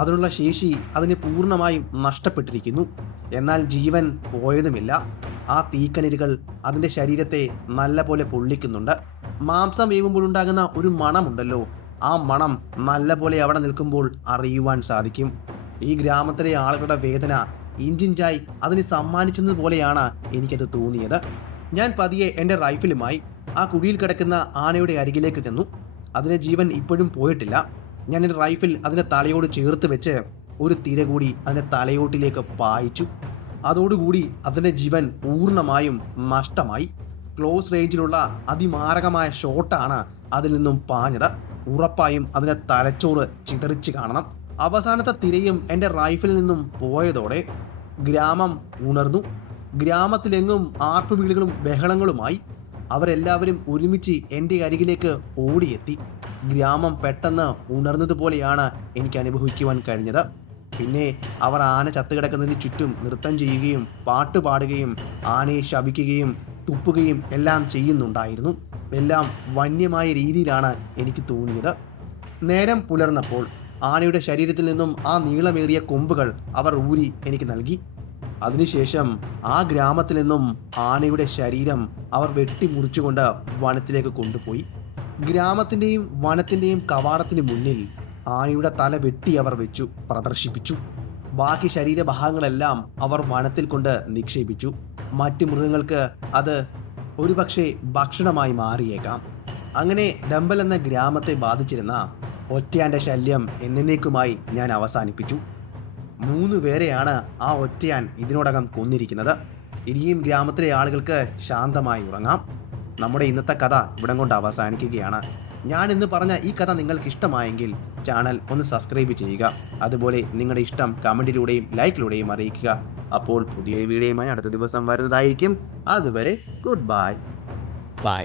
അതിനുള്ള ശേഷി അതിന് പൂർണ്ണമായും നഷ്ടപ്പെട്ടിരിക്കുന്നു. എന്നാൽ ജീവൻ പോയതുമില്ല. ആ തീക്കനലുകൾ അതിൻ്റെ ശരീരത്തെ നല്ല പോലെ പൊള്ളിക്കുന്നുണ്ട്. മാംസം വേവുമ്പോഴുണ്ടാകുന്ന ഒരു മണമുണ്ടല്ലോ, ആ മണം നല്ല പോലെ അവിടെ നിൽക്കുമ്പോൾ അറിയുവാൻ സാധിക്കും. ഈ ഗ്രാമത്തിലെ ആളുകളുടെ വേദന ഇഞ്ചിഞ്ചായി അതിന് സമ്മാനിച്ചതുപോലെയാണ് എനിക്കത് തോന്നിയത്. ഞാൻ പതിയെ എൻ്റെ റൈഫിലുമായി ആ കുഴിയിൽ കിടക്കുന്ന ആനയുടെ അരികിലേക്ക് ചെന്നു. അതിൻ്റെ ജീവൻ ഇപ്പോഴും പോയിട്ടില്ല. ഞാൻ എൻ്റെ റൈഫിൽ അതിൻ്റെ തലയോട് ചേർത്ത് വെച്ച് ഒരു തിര കൂടി അതിൻ്റെ തലയോട്ടിലേക്ക് പായിച്ചു. അതോടുകൂടി അതിൻ്റെ ജീവൻ പൂർണ്ണമായും നഷ്ടമായി. ക്ലോസ് റേഞ്ചിലുള്ള അതിമാരകമായ ഷോട്ടാണ് അതിൽ നിന്നും പാഞ്ഞത്. ഉറപ്പായും അതിൻ്റെ തലച്ചോറ് ചിതറിച്ച് കാണണം. അവസാനത്തെ തിരയും എൻ്റെ റൈഫിൽ നിന്നും പോയതോടെ ഗ്രാമം ഉണർന്നു. ഗ്രാമത്തിലെങ്ങും ആർപ്പുവിളികളും ബഹളങ്ങളുമായി. അവരെല്ലാവരും ഒരുമിച്ച് എൻ്റെ അരികിലേക്ക് ഓടിയെത്തി. ഗ്രാമം പെട്ടെന്ന് ഉണർന്നതുപോലെയാണ് എനിക്ക് അനുഭവിക്കുവാൻ കഴിഞ്ഞത്. പിന്നെ അവർ ആന ചത്തുകിടക്കുന്നതിന് ചുറ്റും നൃത്തം ചെയ്യുകയും പാട്ട് പാടുകയും ആനയെ ശപിക്കുകയും തുപ്പുകയും എല്ലാം ചെയ്യുന്നുണ്ടായിരുന്നു. എല്ലാം വന്യമായ രീതിയിലാണ് എനിക്ക് തോന്നിയത്. നേരം പുലർന്നപ്പോൾ ആനയുടെ ശരീരത്തിൽ നിന്നും ആ നീളമേറിയ കൊമ്പുകൾ അവർ ഊരി എനിക്ക് നൽകി. അതിനുശേഷം ആ ഗ്രാമത്തിൽ നിന്നും ആനയുടെ ശരീരം അവർ വെട്ടിമുറിച്ചുകൊണ്ട് വനത്തിലേക്ക് കൊണ്ടുപോയി. ഗ്രാമത്തിൻ്റെയും വനത്തിൻ്റെയും കവാടത്തിന് മുന്നിൽ ആനയുടെ തല വെട്ടി അവർ വെച്ചു പ്രദർശിപ്പിച്ചു. ബാക്കി ശരീരഭാഗങ്ങളെല്ലാം അവർ വനത്തിൽ കൊണ്ട് നിക്ഷേപിച്ചു. മറ്റു മൃഗങ്ങൾക്ക് അത് ഒരുപക്ഷെ ഭക്ഷണമായി മാറിയേക്കാം. അങ്ങനെ ഡംബൽ എന്ന ഗ്രാമത്തെ ബാധിച്ചിരുന്ന ഒറ്റയാൻ്റെ ശല്യം എന്നേക്കുമായി ഞാൻ അവസാനിപ്പിച്ചു. 3 പേരെയാണ് ആ ഒറ്റയാൻ ഇതിനോടകം കൊന്നിരിക്കുന്നത്. ഇനിയും ഗ്രാമത്തിലെ ആളുകൾക്ക് ശാന്തമായി ഉറങ്ങാം. നമ്മുടെ ഇന്നത്തെ കഥ ഇവിടം കൊണ്ട് അവസാനിക്കുകയാണ്. ഞാൻ ഇന്ന് പറഞ്ഞ ഈ കഥ നിങ്ങൾക്ക് ഇഷ്ടമായെങ്കിൽ ചാനൽ ഒന്ന് സബ്സ്ക്രൈബ് ചെയ്യുക. അതുപോലെ നിങ്ങളുടെ ഇഷ്ടം കമൻറ്റിലൂടെയും ലൈക്കിലൂടെയും അറിയിക്കുക. അപ്പോൾ പുതിയ വീഡിയോയുമായി അടുത്ത ദിവസം വരുന്നതായിരിക്കും. അതുവരെ ഗുഡ് ബൈ.